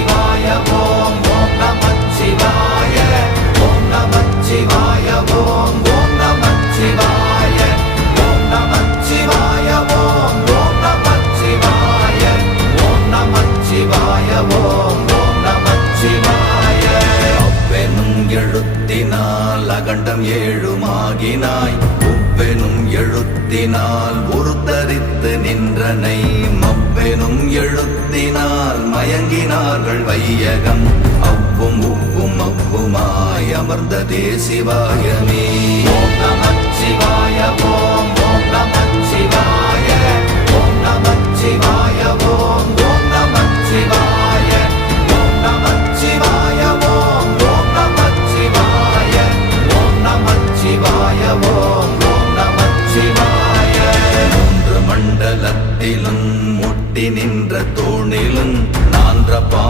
நமச்சிவாய ஓம் ஓம் நமச்சிவாய ஓம் நமச்சிவாய ஓம் ஓம் நமச்சிவாய ஓம் நமச்சிவாய ஓம் ஓம் நமச்சிவாய ஓம் நமச்சிவாய ஓம் ஓம் நமச்சிவாய அவ்வெனும் எழுத்தினால் அகண்டம் ஏழுமாகினாய் உவ்வெனும் எழுத்தினால் உருத்தரித்து நின்றனை மவ்வெனும் எழுத்தினால் மயங்கினார்கள் வையகம் அவ்வும் உவ்வும் அவ்வுமாய் அமர்ந்ததே சிவாயமே ஓம் நமச்சிவாய ஓம் ஓம் நமச்சிவாய ஓம் நமச்சிவாய ஓம் ஓம் நமச்சிவாய